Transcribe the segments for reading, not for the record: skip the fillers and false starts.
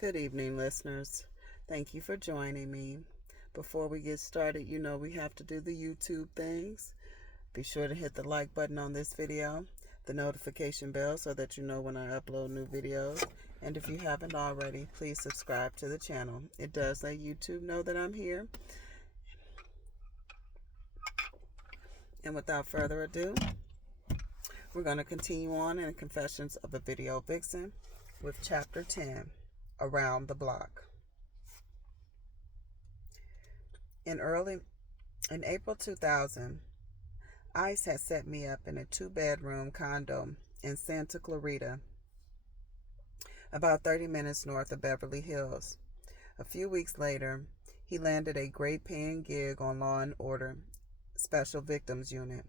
Good evening, listeners. Thank you for joining me. Before we get started, we have to do the YouTube things. Be sure to hit the like button on this video, the notification bell so that you know when I upload new videos. And if you haven't already, please subscribe to the channel. It does let YouTube know that I'm here. And without further ado, we're going to continue on in Confessions of a Video Vixen with Chapter 10, Around the Block. In April 2000, ICE had set me up in a 2-bedroom condo in Santa Clarita, about 30 minutes north of Beverly Hills. A few weeks later, he landed a great paying gig on Law and Order Special Victims Unit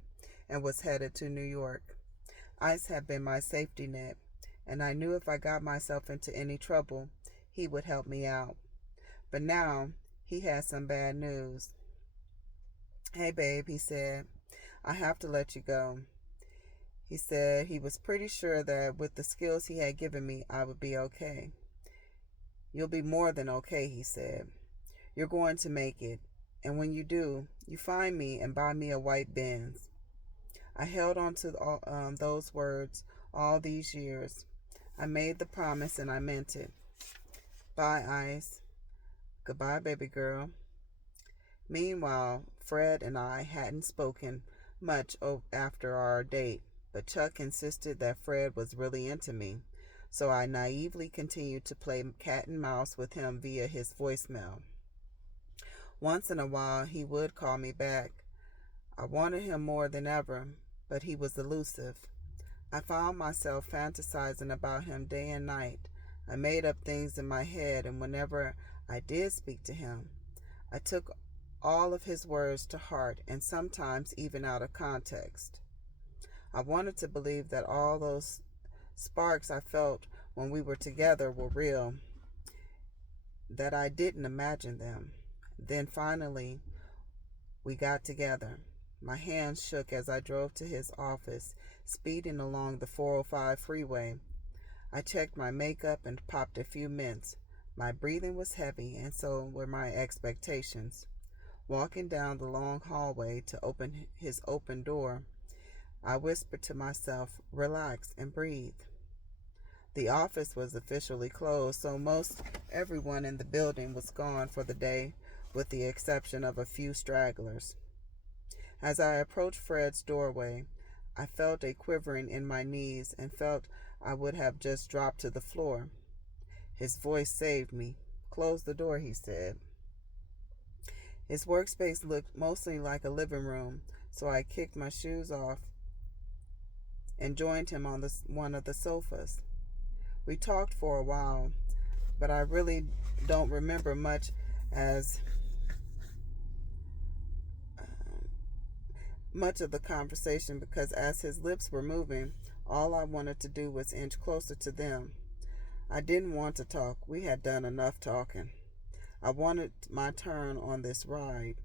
and was headed to New York. ICE had been my safety net, and I knew if I got myself into any trouble, he would help me out. But now, he had some bad news. "Hey, babe," he said, "I have to let you go." He said he was pretty sure that with the skills he had given me, I would be okay. "You'll be more than okay," he said. "You're going to make it, and when you do, you find me and buy me a white Benz." I held on to those words all these years. I made the promise and I meant it. Bye, Ice. Goodbye, baby girl. Meanwhile, Fred and I hadn't spoken much after our date, but Chuck insisted that Fred was really into me, so I naively continued to play cat and mouse with him via his voicemail. Once in a while, he would call me back. I wanted him more than ever, but he was elusive. I found myself fantasizing about him day and night. I made up things in my head, and whenever I did speak to him, I took all of his words to heart, and sometimes even out of context. I wanted to believe that all those sparks I felt when we were together were real, that I didn't imagine them. Then finally, we got together. My hands shook as I drove to his office, speeding along the 405 freeway. I checked my makeup and popped a few mints. My breathing was heavy, and so were my expectations. Walking down the long hallway to open his open door, I whispered to myself, "Relax and breathe." The office was officially closed, so most everyone in the building was gone for the day, with the exception of a few stragglers. As I approached Fred's doorway, I felt a quivering in my knees and felt I would have just dropped to the floor. His voice saved me. "Close the door," he said. His workspace looked mostly like a living room, so I kicked my shoes off and joined him on one of the sofas. We talked for a while, but I really don't remember much of the conversation because as his lips were moving, all I wanted to do was inch closer to them. I didn't want to talk. We had done enough talking. I wanted my turn on this ride.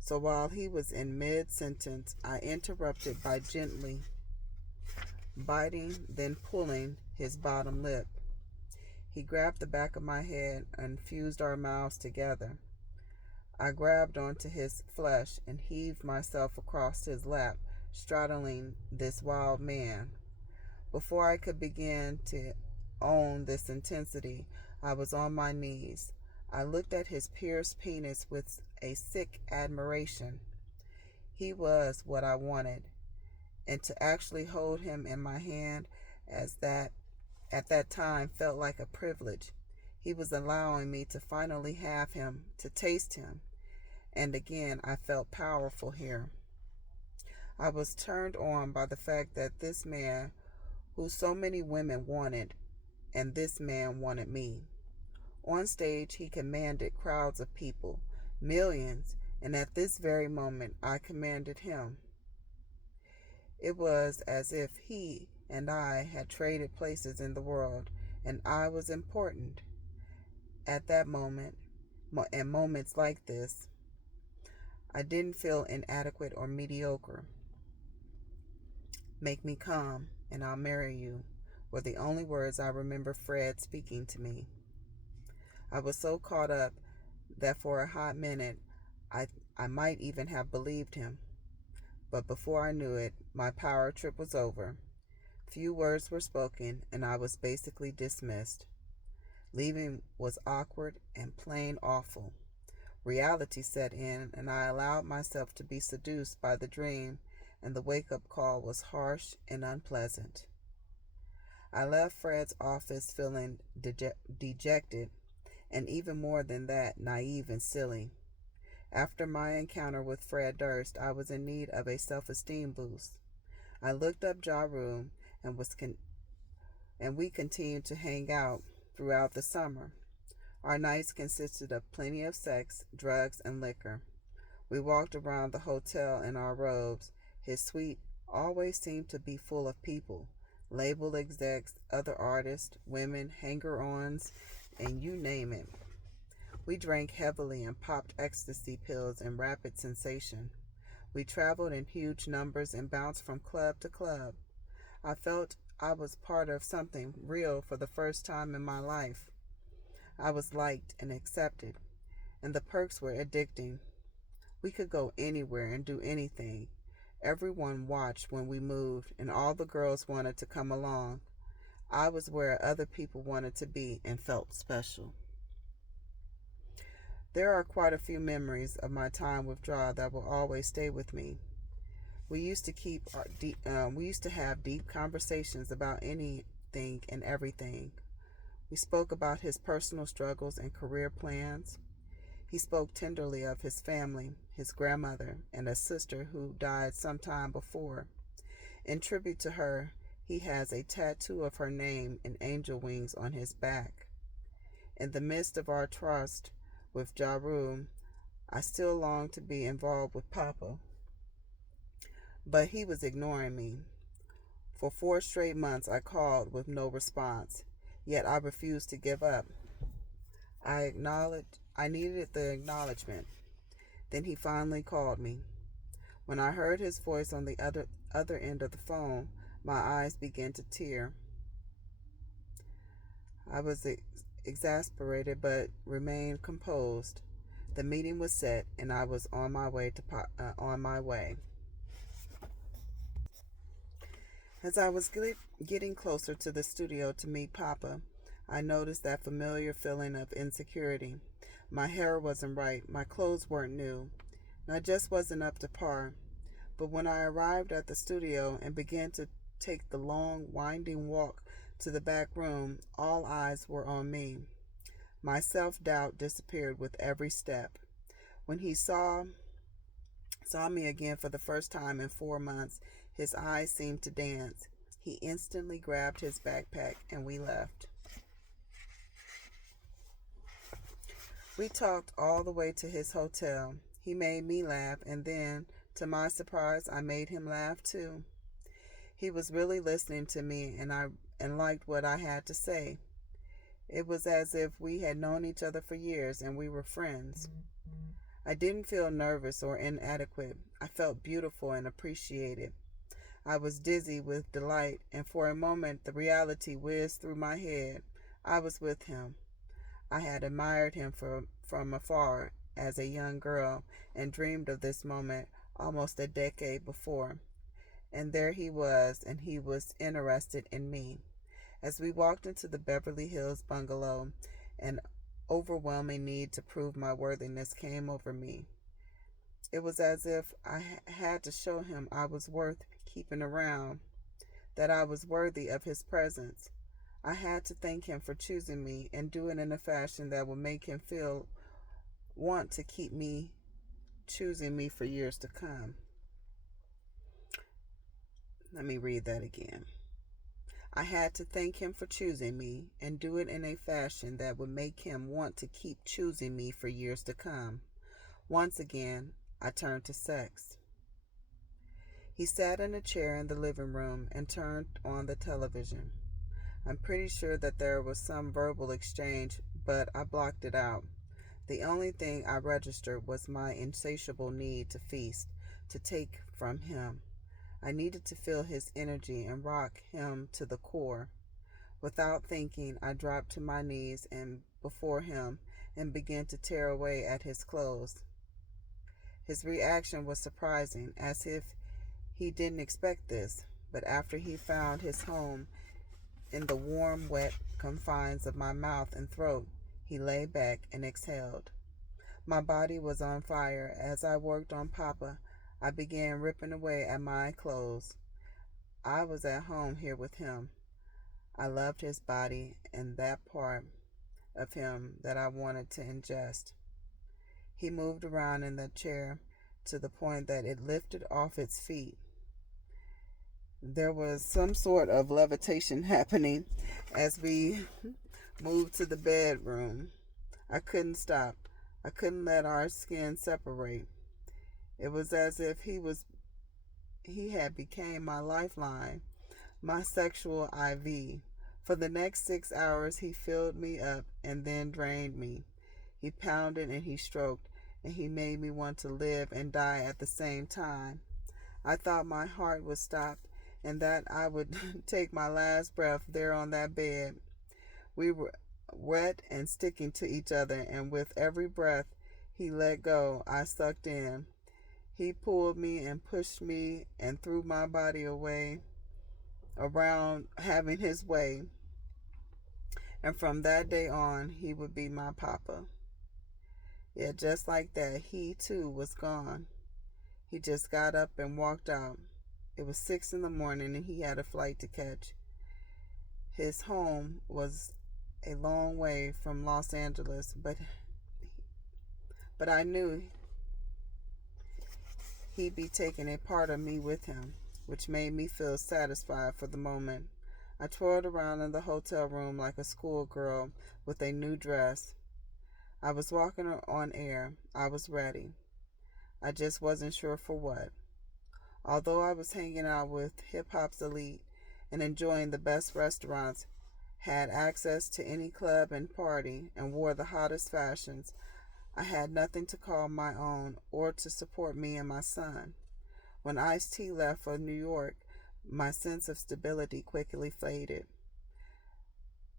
So while he was in mid-sentence, I interrupted by gently biting, then pulling his bottom lip. He grabbed the back of my head and fused our mouths together. I grabbed onto his flesh and heaved myself across his lap, straddling this wild man. Before I could begin to own this intensity, I was on my knees. I looked at his pierced penis with a sick admiration. He was what I wanted, and to actually hold him in my hand at that time felt like a privilege. He was allowing me to finally have him, to taste him, and again I felt powerful here. I was turned on by the fact that this man, who so many women wanted, and this man wanted me. On stage, he commanded crowds of people, millions, and at this very moment, I commanded him. It was as if he and I had traded places in the world, and I was important. At that moment, and moments like this, I didn't feel inadequate or mediocre. "Make me come, and I'll marry you," were the only words I remember Fred speaking to me. I was so caught up that for a hot minute I, I might even have believed him. But before I knew it, my power trip was over. Few words were spoken, and I was basically dismissed. Leaving was awkward and plain awful. Reality set in, and I allowed myself to be seduced by the dream, and the wake up call was harsh and unpleasant. I left Fred's office feeling dejected, and even more than that, naive and silly. After my encounter with Fred Durst, I was in need of a self-esteem boost. I looked up Ja Rule and we continued to hang out throughout the summer. Our nights consisted of plenty of sex, drugs, and liquor. We walked around the hotel in our robes. His suite always seemed to be full of people, label execs, other artists, women, hanger-ons, and you name it. We drank heavily and popped ecstasy pills in rapid sensation. We traveled in huge numbers and bounced from club to club. I felt I was part of something real for the first time in my life. I was liked and accepted, and the perks were addicting. We could go anywhere and do anything. Everyone watched when we moved, and all the girls wanted to come along. I was where other people wanted to be and felt special. There are quite a few memories of my time with Ja that will always stay with me. We used to have deep conversations about anything and everything. We spoke about his personal struggles and career plans. He spoke tenderly of his family, his grandmother, and a sister who died some time before. In tribute to her, he has a tattoo of her name in angel wings on his back. In the midst of our trust with Ja Rule, I still longed to be involved with Papa, but he was ignoring me. For 4 straight months I called with no response, yet I refused to give up. I needed the acknowledgement. Then he finally called me. When I heard his voice on the other end of the phone, my eyes began to tear. I was exasperated but remained composed. The meeting was set, and I was on my way. As I was getting closer to the studio to meet Papa, I noticed that familiar feeling of insecurity. My hair wasn't right, my clothes weren't new, and I just wasn't up to par. But when I arrived at the studio and began to take the long, winding walk to the back room, all eyes were on me. My self-doubt disappeared with every step. When he saw me again for the first time in 4 months, his eyes seemed to dance. He instantly grabbed his backpack and we left. We talked all the way to his hotel. He made me laugh, and then, to my surprise, I made him laugh too. He was really listening to me and liked what I had to say. It was as if we had known each other for years and we were friends. I didn't feel nervous or inadequate. I felt beautiful and appreciated. I was dizzy with delight, and for a moment the reality whizzed through my head. I was with him. I had admired him from afar as a young girl and dreamed of this moment almost a decade before. And there he was, and he was interested in me. As we walked into the Beverly Hills bungalow, an overwhelming need to prove my worthiness came over me. It was as if I had to show him I was worth keeping around, that I was worthy of his presence. I had to thank him for choosing me and do it in a fashion that would make him want to keep me choosing me for years to come. Let me read that again. I had to thank him for choosing me and do it in a fashion that would make him want to keep choosing me for years to come. Once again, I turned to sex. He sat in a chair in the living room and turned on the television. I'm pretty sure that there was some verbal exchange, but I blocked it out. The only thing I registered was my insatiable need to feast, to take from him. I needed to feel his energy and rock him to the core. Without thinking, I dropped to my knees and before him and began to tear away at his clothes. His reaction was surprising, as if he didn't expect this, but after he found his home in the warm, wet confines of my mouth and throat, he lay back and exhaled. My body was on fire. As I worked on Papa, I began ripping away at my clothes. I was at home here with him. I loved his body and that part of him that I wanted to ingest. He moved around in the chair to the point that it lifted off its feet. There was some sort of levitation happening as we moved to the bedroom. I couldn't stop. I couldn't let our skin separate. It was as if he had became my lifeline, my sexual IV. For the next 6 hours he filled me up and then drained me. He pounded and he stroked, and he made me want to live and die at the same time. I thought my heart would stop and that I would take my last breath there on that bed. We were wet and sticking to each other, and with every breath he let go, I sucked in. He pulled me and pushed me and threw my body away around having his way. And from that day on, he would be my Papa. Yeah, just like that, he too was gone. He just got up and walked out. It was 6 a.m. and he had a flight to catch. His home was a long way from Los Angeles, but I knew he'd be taking a part of me with him, which made me feel satisfied for the moment. I twirled around in the hotel room like a schoolgirl with a new dress. I was walking on air. I was ready. I just wasn't sure for what. Although I was hanging out with hip-hop's elite and enjoying the best restaurants, had access to any club and party, and wore the hottest fashions, I had nothing to call my own or to support me and my son. When Ice-T left for New York, my sense of stability quickly faded.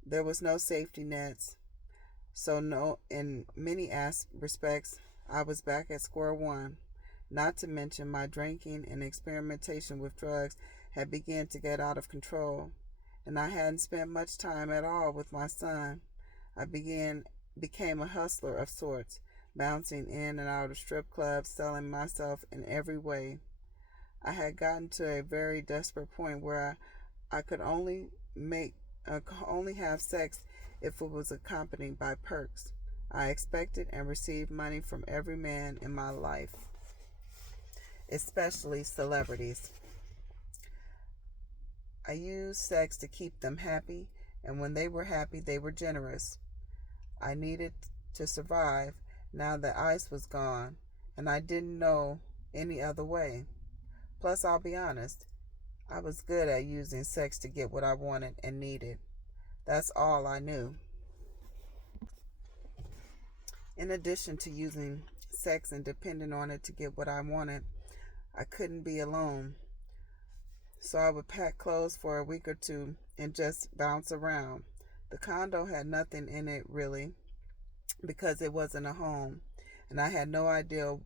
There was no safety nets, so in many respects, I was back at square one. Not to mention my drinking and experimentation with drugs had begun to get out of control, and I hadn't spent much time at all with my son. I became a hustler of sorts, bouncing in and out of strip clubs, selling myself in every way. I had gotten to a very desperate point where I could only have sex if it was accompanied by perks. I expected and received money from every man in my life, especially celebrities. I used sex to keep them happy, and when they were happy, they were generous. I needed to survive now that Ice was gone, and I didn't know any other way. Plus, I'll be honest, I was good at using sex to get what I wanted and needed. That's all I knew. In addition to using sex and depending on it to get what I wanted, I couldn't be alone. So I would pack clothes for a week or two and just bounce around. The condo had nothing in it really because it wasn't a home, and I had no idea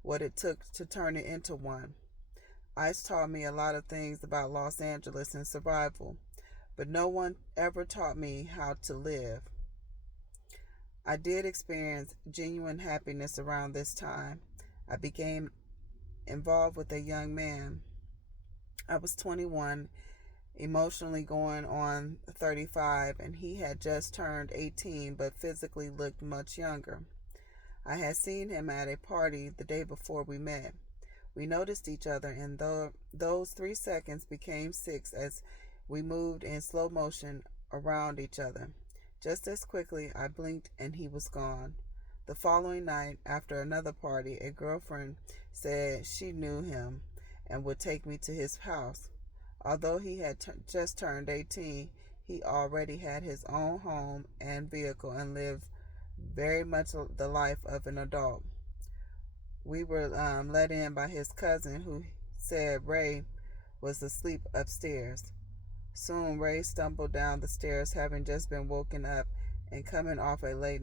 what it took to turn it into one. Ice taught me a lot of things about Los Angeles and survival, but no one ever taught me how to live. I did experience genuine happiness around this time. I became involved with a young man. I was 21, emotionally going on 35, and he had just turned 18 but physically looked much younger. I had seen him at a party the day before we met. We noticed each other, and those 3 seconds became 6 as we moved in slow motion around each other. Just as quickly, I blinked and he was gone. The following night, after another party, a girlfriend said she knew him and would take me to his house. Although he had just turned 18, he already had his own home and vehicle and lived very much the life of an adult. We were let in by his cousin, who said Ray was asleep upstairs. Soon Ray stumbled down the stairs, having just been woken up and coming off a late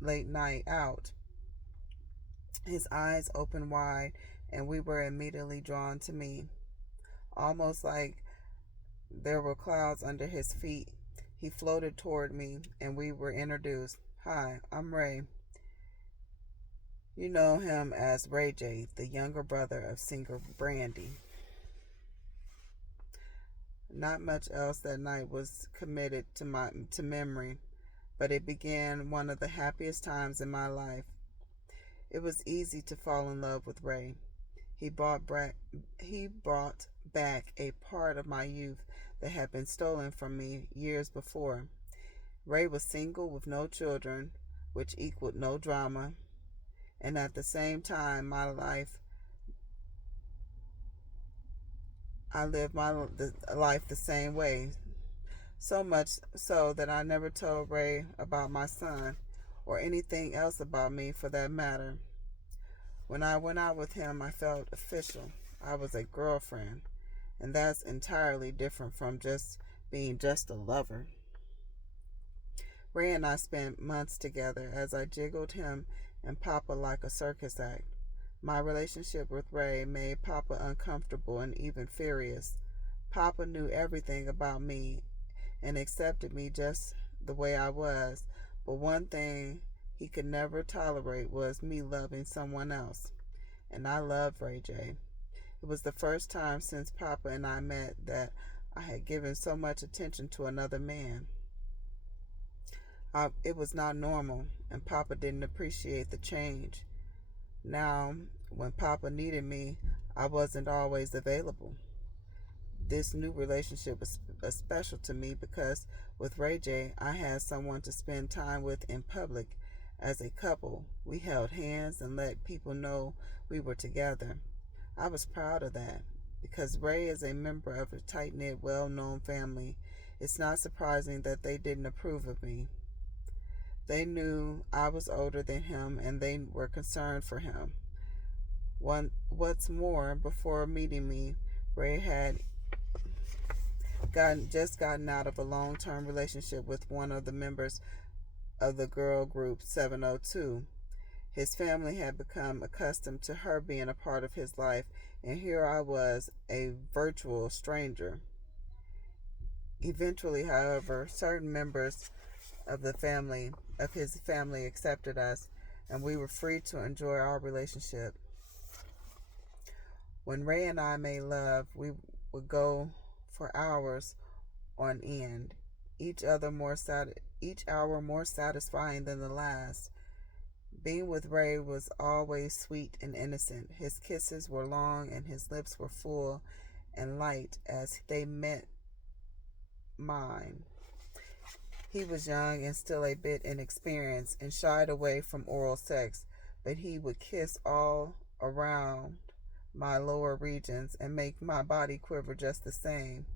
night out. His eyes opened wide, and we were immediately drawn to me. Almost like there were clouds under his feet, he floated toward me, and we were introduced. Hi, I'm Ray. You know him as Ray J, the younger brother of singer Brandy. Not much else that night was committed to memory, but it began one of the happiest times in my life. It was easy to fall in love with Ray. He brought back a part of my youth that had been stolen from me years before. Ray was single with no children, which equaled no drama, and at the same time, I lived my life the same way. So much so that I never told Ray about my son, or anything else about me for that matter. When I went out with him, I felt official. I was a girlfriend, and that's entirely different from just a lover. Ray and I spent months together as I jiggled him and Papa like a circus act. My relationship with Ray made Papa uncomfortable and even furious. Papa knew everything about me and accepted me just the way I was, but one thing he could never tolerate was me loving someone else. And I loved Ray J. It was the first time since Papa and I met that I had given so much attention to another man. It was not normal, and Papa didn't appreciate the change. Now, when Papa needed me, I wasn't always available. This new relationship was special to me because with Ray J, I had someone to spend time with in public. As a couple, we held hands and let people know we were together. I was proud of that because Ray is a member of a tight-knit, well-known family. It's not surprising that they didn't approve of me. They knew I was older than him and they were concerned for him. What's more, before meeting me, Ray had gotten out of a long-term relationship with one of the members of the girl group 702. His family had become accustomed to her being a part of his life, and here I was, a virtual stranger. Eventually, however, certain members of his family accepted us, and we were free to enjoy our relationship. When Ray and I made love, we would go for hours on end, each hour more satisfying than the last. Being with Ray was always sweet and innocent. His kisses were long and his lips were full and light as they met mine. He was young and still a bit inexperienced and shied away from oral sex, but he would kiss all around my lower regions and make my body quiver just the same.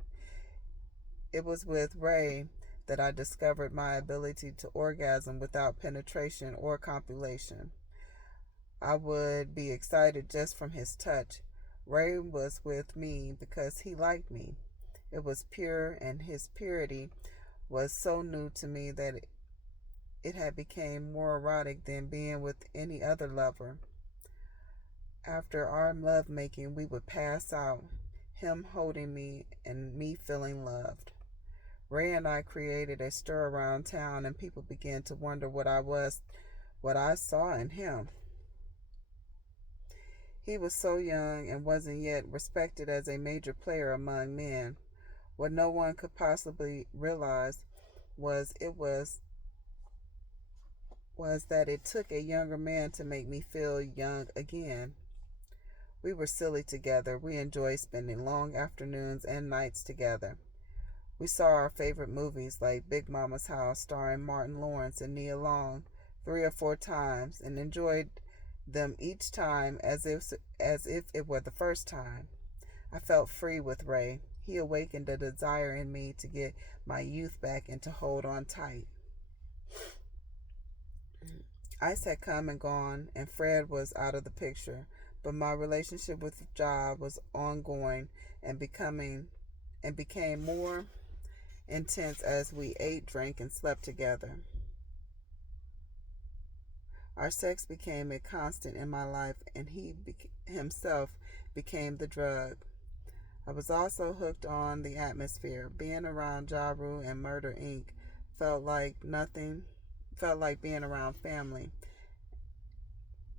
It was with Ray that I discovered my ability to orgasm without penetration or copulation. I would be excited just from his touch. Ray was with me because he liked me. It was pure, and his purity was so new to me that it had become more erotic than being with any other lover. After our lovemaking, we would pass out, him holding me and me feeling loved. Ray and I created a stir around town, and people began to wonder what I saw in him. He was so young and wasn't yet respected as a major player among men. What no one could possibly realize was that it took a younger man to make me feel young again. We were silly together. We enjoyed spending long afternoons and nights together. We saw our favorite movies like Big Mama's House starring Martin Lawrence and Nia Long 3 or 4 times and enjoyed them each time as if it were the first time. I felt free with Ray. He awakened a desire in me to get my youth back and to hold on tight. Ice had come and gone, and Fred was out of the picture, but my relationship with Ja was ongoing and becoming and became more intense as we ate, drank, and slept together. Our sex became a constant in my life, and he himself became the drug. I was also hooked on the atmosphere. Being around Ja Rule and Murder Inc. felt like nothing, felt like being around family,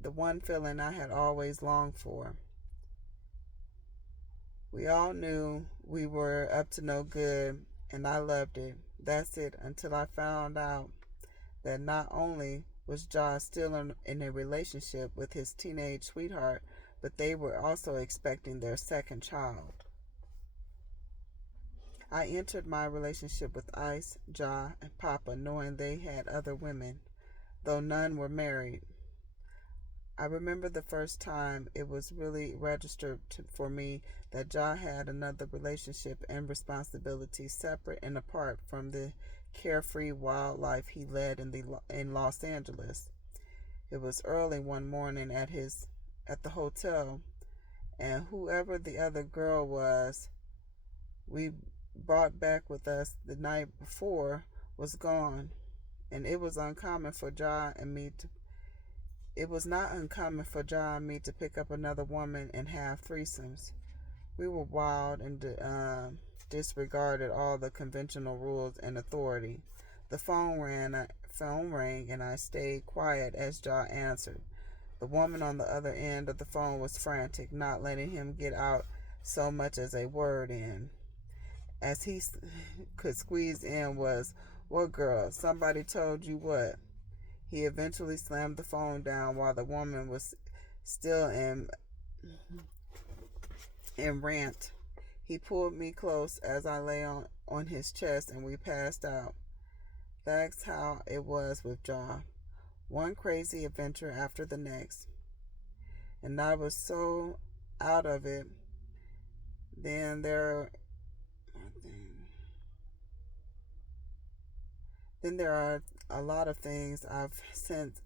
the one feeling I had always longed for. We all knew we were up to no good, and I loved it. That's it, until I found out that not only was Ja still in a relationship with his teenage sweetheart, but they were also expecting their second child. I entered my relationship with Ice, Ja, and Papa knowing they had other women, though none were married. I remember the first time it was really registered for me that Ja had another relationship and responsibility separate and apart from the carefree wild life he led in Los Angeles. It was early one morning at the hotel, and whoever the other girl was we brought back with us the night before was gone, and it was not uncommon for Ja and me to pick up another woman and have threesomes. We were wild and disregarded all the conventional rules and authority. The phone rang, and I stayed quiet as Ja answered. The woman on the other end of the phone was frantic, not letting him get out so much as a word in. As he could squeeze in was, "What girl? Somebody told you what?" He eventually slammed the phone down while the woman was still in rant. He pulled me close as I lay on his chest, and we passed out. That's how it was with Ja. One crazy adventure after the next. And I was so out of it. Then there are a lot of things I've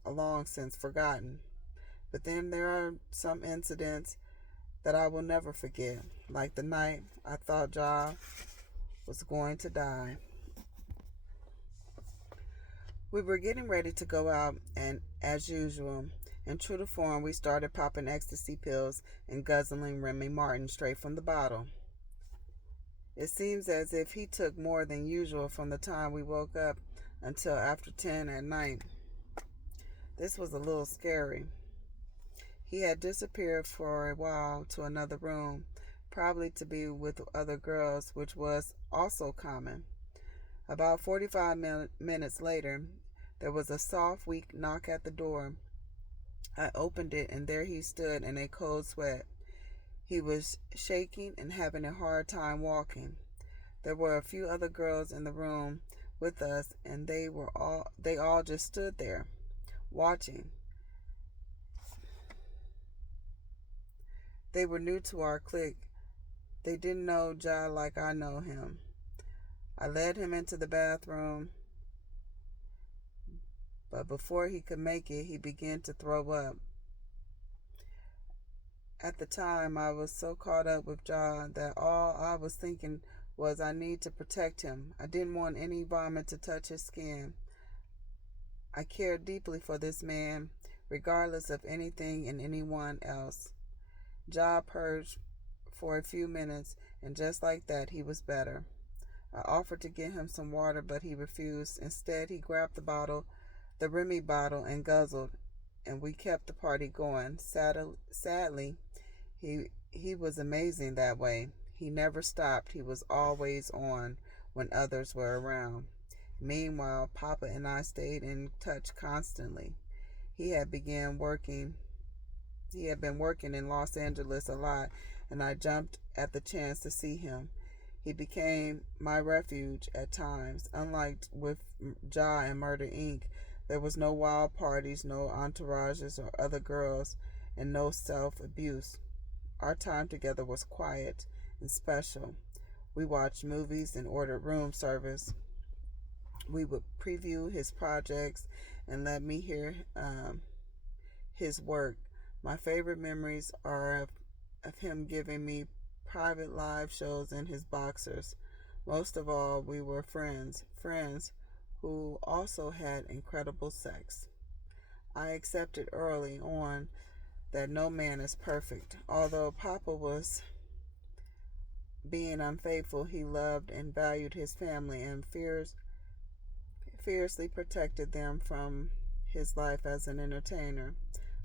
long since forgotten. But then there are some incidents that I will never forget, like the night I thought Ja was going to die. We were getting ready to go out, and as usual, in true to form, we started popping ecstasy pills and guzzling Remy Martin straight from the bottle. It seems as if he took more than usual from the time we woke up until after 10 at night. This was a little scary. He had disappeared for a while to another room, probably to be with other girls, which was also common. About 45 minutes later, there was a soft, weak knock at the door. I opened it, and there he stood in a cold sweat. He was shaking and having a hard time walking. There were a few other girls in the room with us, and they all just stood there, watching. They were new to our clique. They didn't know Ja like I know him. I led him into the bathroom, but before he could make it, he began to throw up. At the time, I was so caught up with Ja that all I was thinking was I need to protect him. I didn't want any vomit to touch his skin. I cared deeply for this man, regardless of anything and anyone else. Ja purged for a few minutes, and just like that, he was better. I offered to get him some water, but he refused. Instead, he grabbed the Remy bottle, and guzzled, and we kept the party going. Sadly, he was amazing that way. He never stopped. He was always on when others were around. Meanwhile, Papa and I stayed in touch constantly. He had been working in Los Angeles a lot, and I jumped at the chance to see him. He became my refuge at times. Unlike with Ja and Murder Inc., there was no wild parties, no entourages or other girls, and no self-abuse. Our time together was quiet and special. We watched movies and ordered room service. We would preview his projects and let me hear his work. My favorite memories are of him giving me private live shows in his boxers. Most of all, we were friends who also had incredible sex. I accepted early on that no man is perfect. Although Papa was being unfaithful, he loved and valued his family and fiercely protected them from his life as an entertainer.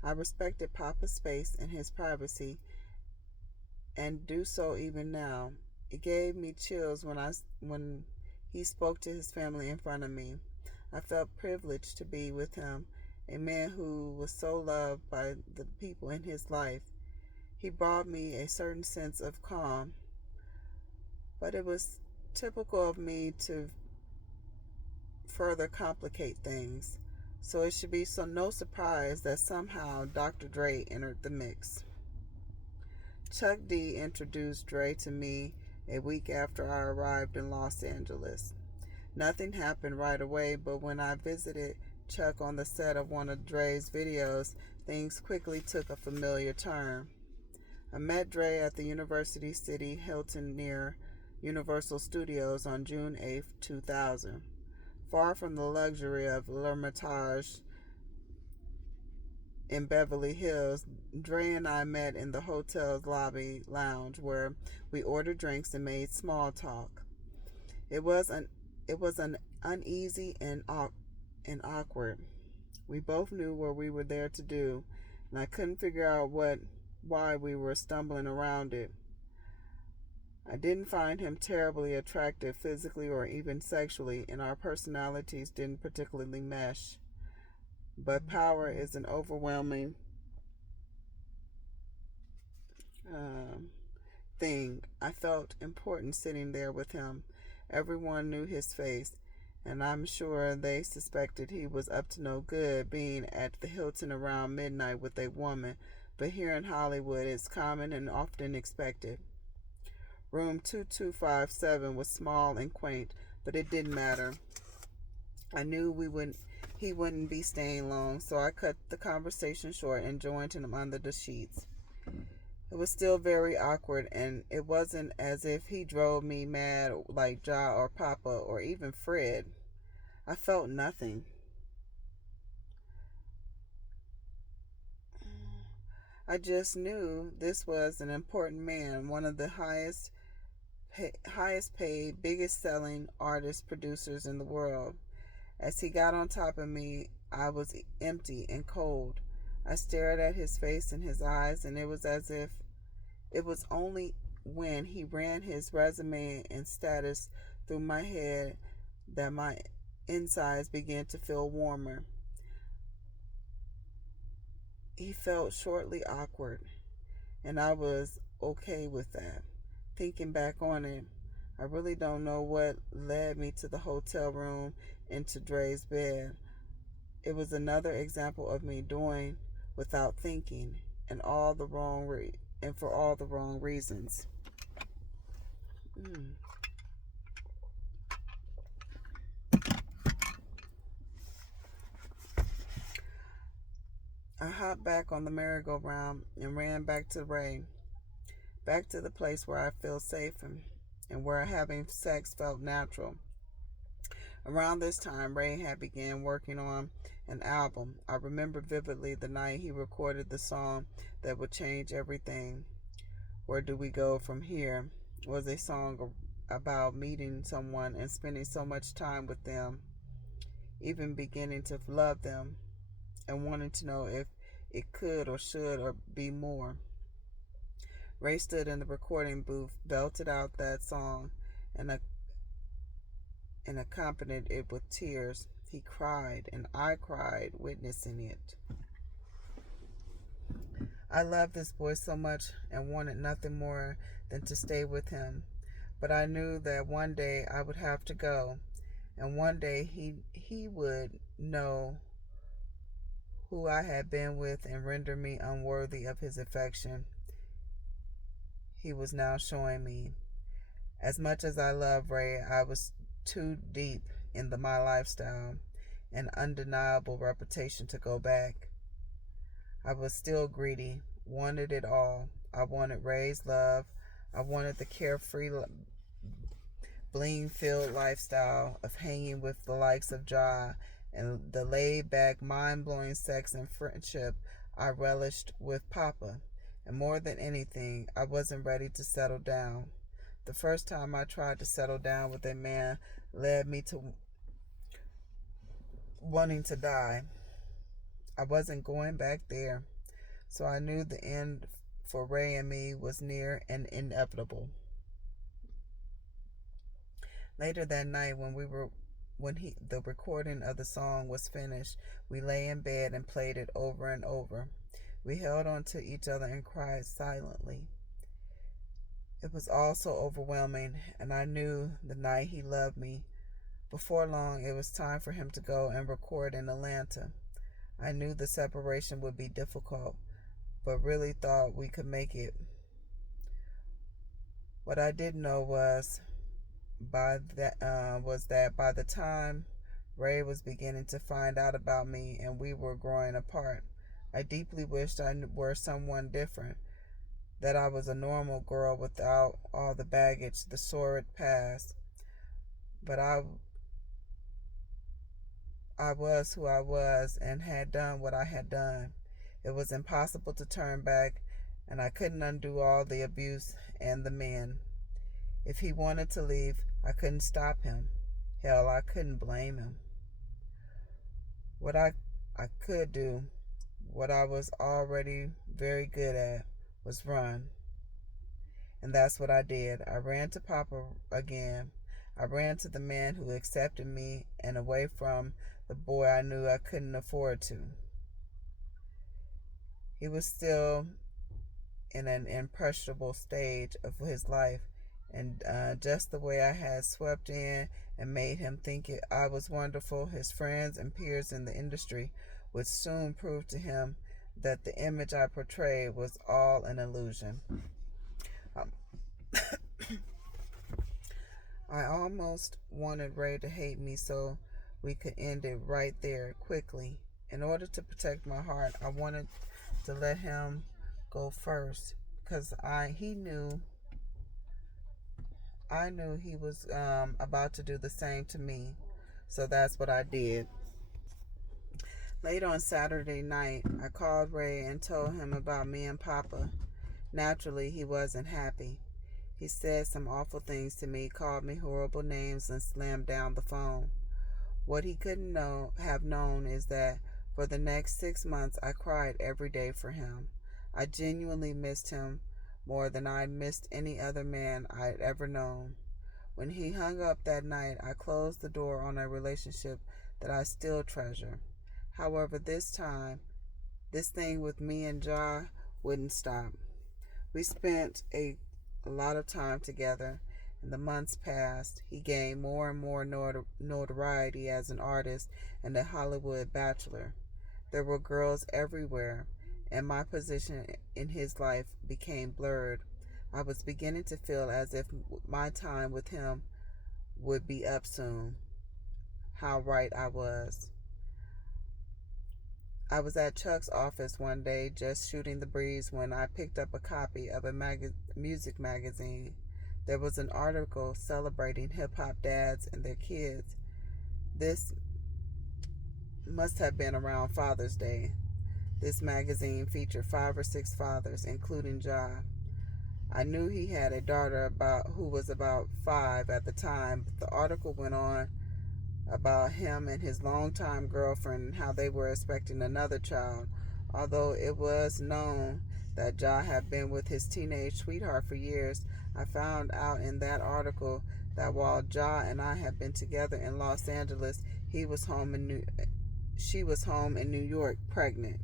I respected Papa's space and his privacy and do so even now. It gave me chills when he spoke to his family in front of me. I felt privileged to be with him, a man who was so loved by the people in his life. He brought me a certain sense of calm, but it was typical of me to further complicate things. So it should be no surprise that somehow Dr. Dre entered the mix. Chuck D introduced Dre to me a week after I arrived in Los Angeles. Nothing happened right away, but when I visited Chuck on the set of one of Dre's videos, things quickly took a familiar turn. I met Dre at the University City Hilton near Universal Studios on June 8, 2000. Far from the luxury of L'Hermitage in Beverly Hills, Dre and I met in the hotel's lobby lounge where we ordered drinks and made small talk. It was an uneasy and awkward. We both knew what we were there to do, and I couldn't figure out why we were stumbling around it. I didn't find him terribly attractive physically or even sexually, and our personalities didn't particularly mesh. But power is an overwhelming thing. I felt important sitting there with him. Everyone knew his face, and I'm sure they suspected he was up to no good being at the Hilton around midnight with a woman, but here in Hollywood it's common and often expected. Room 2257 was small and quaint, but it didn't matter. I knew he wouldn't be staying long, so I cut the conversation short and joined him under the sheets. It was still very awkward, and it wasn't as if he drove me mad like Ja or Papa or even Fred. I felt nothing. I just knew this was an important man, one of the highest paid, biggest selling artists, producers in the world. As he got on top of me, I was empty and cold. I stared at his face and his eyes, and it was as if it was only when he ran his resume and status through my head that my insides began to feel warmer. He felt shortly awkward, and I was okay with that. Thinking back on it, I really don't know what led me to the hotel room and to Dre's bed. It was another example of me doing without thinking, and for all the wrong reasons. I hopped back on the merry-go-round and ran back to Ray, back to the place where I feel safe and where having sex felt natural. Around this time, Ray had begun working on an album. I remember vividly the night he recorded the song that would change everything. Where Do We Go From Here was a song about meeting someone and spending so much time with them, even beginning to love them and wanting to know if it could or should or be more. Ray stood in the recording booth, belted out that song, and accompanied it with tears. He cried, and I cried, witnessing it. I loved this boy so much and wanted nothing more than to stay with him. But I knew that one day I would have to go, and one day he would know who I had been with and render me unworthy of his affection. He was now showing me. As much as I loved Ray, I was too deep in my lifestyle and undeniable reputation to go back. I was still greedy, wanted it all. I wanted Ray's love. I wanted the carefree, bling-filled lifestyle of hanging with the likes of Ja and the laid-back, mind-blowing sex and friendship I relished with Papa. And more than anything, I wasn't ready to settle down. The first time I tried to settle down with a man led me to wanting to die. I wasn't going back there, so I knew the end for Ray and me was near and inevitable. Later that night, when the recording of the song was finished, we lay in bed and played it over and over. We held on to each other and cried silently. It was all so overwhelming, and I knew the night he loved me. Before long, it was time for him to go and record in Atlanta. I knew the separation would be difficult, but really thought we could make it. What I didn't know was that by the time Ray was beginning to find out about me and we were growing apart, I deeply wished I were someone different, that I was a normal girl without all the baggage, the sordid past. But I was who I was and had done what I had done. It was impossible to turn back, and I couldn't undo all the abuse and the men. If he wanted to leave, I couldn't stop him. Hell, I couldn't blame him. What I could do, what I was already very good at, was run. And that's what I did. I ran to Papa again. I ran to the man who accepted me and away from the boy I knew I couldn't afford to. He was still in an impressionable stage of his life, and just the way I had swept in and made him think I was wonderful, his friends and peers in the industry would soon prove to him that the image I portrayed was all an illusion. I almost wanted Ray to hate me so we could end it right there quickly. In order to protect my heart, I wanted to let him go first because I knew he was about to do the same to me. So that's what I did. Late on Saturday night, I called Ray and told him about me and Papa. Naturally, he wasn't happy. He said some awful things to me, called me horrible names, and slammed down the phone. What he couldn't have known is that for the next 6 months, I cried every day for him. I genuinely missed him more than I'd missed any other man I'd ever known. When he hung up that night, I closed the door on a relationship that I still treasure. However, this time, this thing with me and Ja wouldn't stop. We spent a lot of time together, and the months passed. He gained more and more notoriety as an artist and a Hollywood bachelor. There were girls everywhere, and my position in his life became blurred. I was beginning to feel as if my time with him would be up soon. How right I was. I was at Chuck's office one day just shooting the breeze when I picked up a copy of a music magazine. There was an article celebrating hip-hop dads and their kids. This must have been around Father's Day. This magazine featured 5 or 6 fathers, including Ja. I knew he had a daughter who was about 5 at the time, but the article went on about him and his longtime girlfriend and how they were expecting another child. Although it was known that Ja had been with his teenage sweetheart for years, I found out in that article that while Ja and I had been together in Los Angeles, she was home in New York pregnant.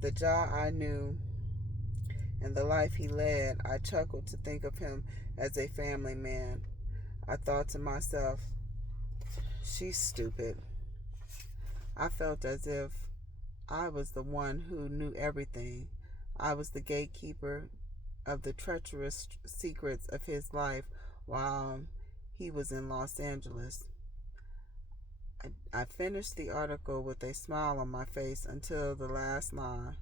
The Ja I knew and the life he led, I chuckled to think of him as a family man. I thought to myself, she's stupid. I felt as if I was the one who knew everything. I was the gatekeeper of the treacherous secrets of his life while he was in Los Angeles. I finished the article with a smile on my face until the last line.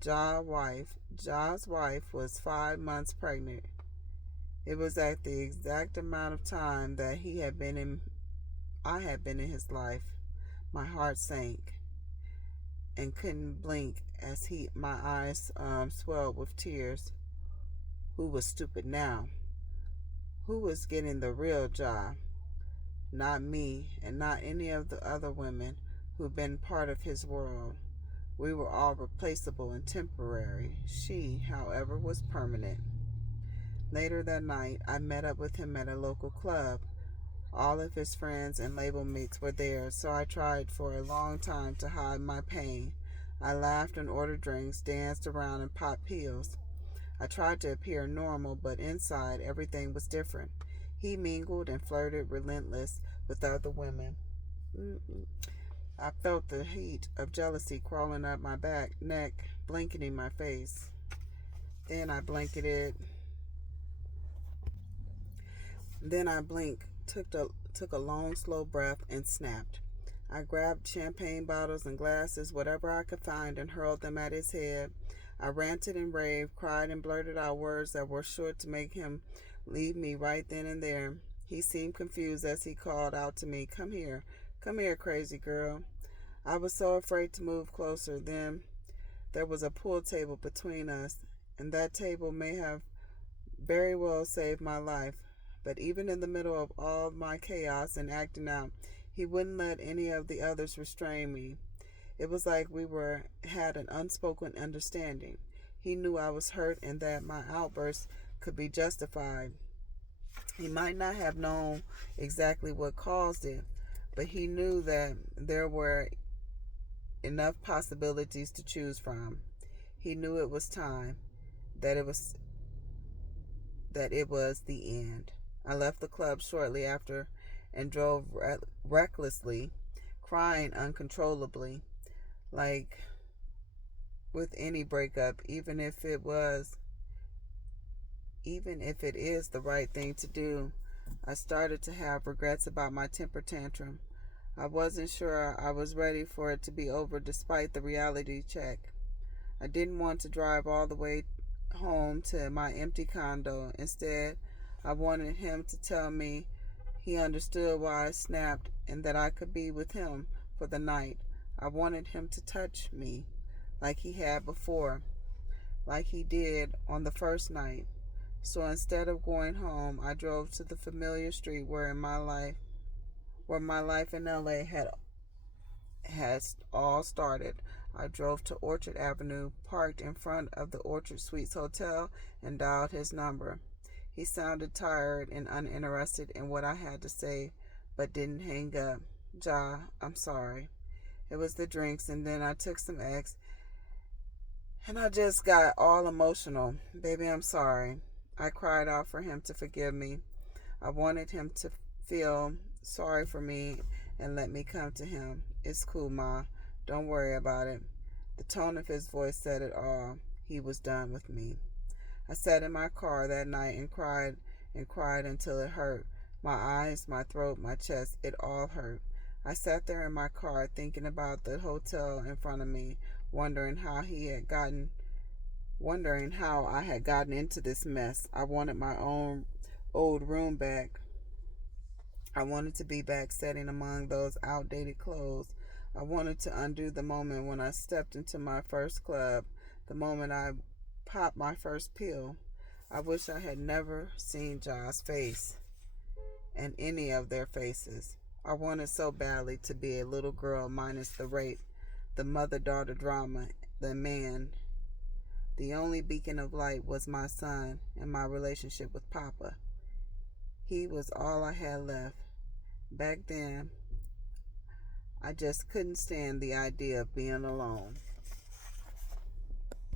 Ja's wife was 5 months pregnant. It was at the exact amount of time that I had been in his life. My heart sank and couldn't blink as my eyes swelled with tears. Who was stupid now? Who was getting the real job? Not me, and not any of the other women who'd been part of his world. We were all replaceable and temporary. She, however, was permanent. Later that night, I met up with him at a local club. All of his friends and label mates were there, so I tried for a long time to hide my pain. I laughed and ordered drinks, danced around, and popped pills. I tried to appear normal, but inside everything was different. He mingled and flirted relentless with other women. I felt the heat of jealousy crawling up my neck, blanketing my face. Then I blinked, took a long, slow breath, and snapped. I grabbed champagne bottles and glasses, whatever I could find, and hurled them at his head. I ranted and raved, cried and blurted out words that were sure to make him leave me right then and there. He seemed confused as he called out to me, come here, crazy girl." I was so afraid to move closer. Then there was a pool table between us, and that table may have very well saved my life. But even in the middle of all my chaos and acting out, he wouldn't let any of the others restrain me. It was like we had an unspoken understanding. He knew I was hurt and that my outburst could be justified. He might not have known exactly what caused it, but he knew that there were enough possibilities to choose from. He knew it was time, that it was the end. I left the club shortly after and drove recklessly, crying uncontrollably, like with any breakup, even if it is the right thing to do. I started to have regrets about my temper tantrum. I wasn't sure I was ready for it to be over despite the reality check. I didn't want to drive all the way home to my empty condo. Instead, I wanted him to tell me he understood why I snapped and that I could be with him for the night. I wanted him to touch me like he had before, like he did on the first night. So instead of going home, I drove to the familiar street where my life in LA has all started. I drove to Orchard Avenue, parked in front of the Orchard Suites Hotel, and dialed his number. He sounded tired and uninterested in what I had to say, but didn't hang up. "Ja, I'm sorry. It was the drinks, and then I took some X, and I just got all emotional. Baby, I'm sorry." I cried out for him to forgive me. I wanted him to feel sorry for me and let me come to him. "It's cool, Ma. Don't worry about it." The tone of his voice said it all. He was done with me. I sat in my car that night and cried until it hurt. My eyes, my throat, my chest, it all hurt. I sat there in my car thinking about the hotel in front of me, wondering how I had gotten into this mess. I wanted my own old room back. I wanted to be back sitting among those outdated clothes. I wanted to undo the moment when I stepped into my first club, the moment I popped my first pill. I wish I had never seen Ja's face and any of their faces. I wanted so badly to be a little girl minus the rape, the mother-daughter drama, the man. The only beacon of light was my son and my relationship with Papa. He was all I had left. Back then, I just couldn't stand the idea of being alone.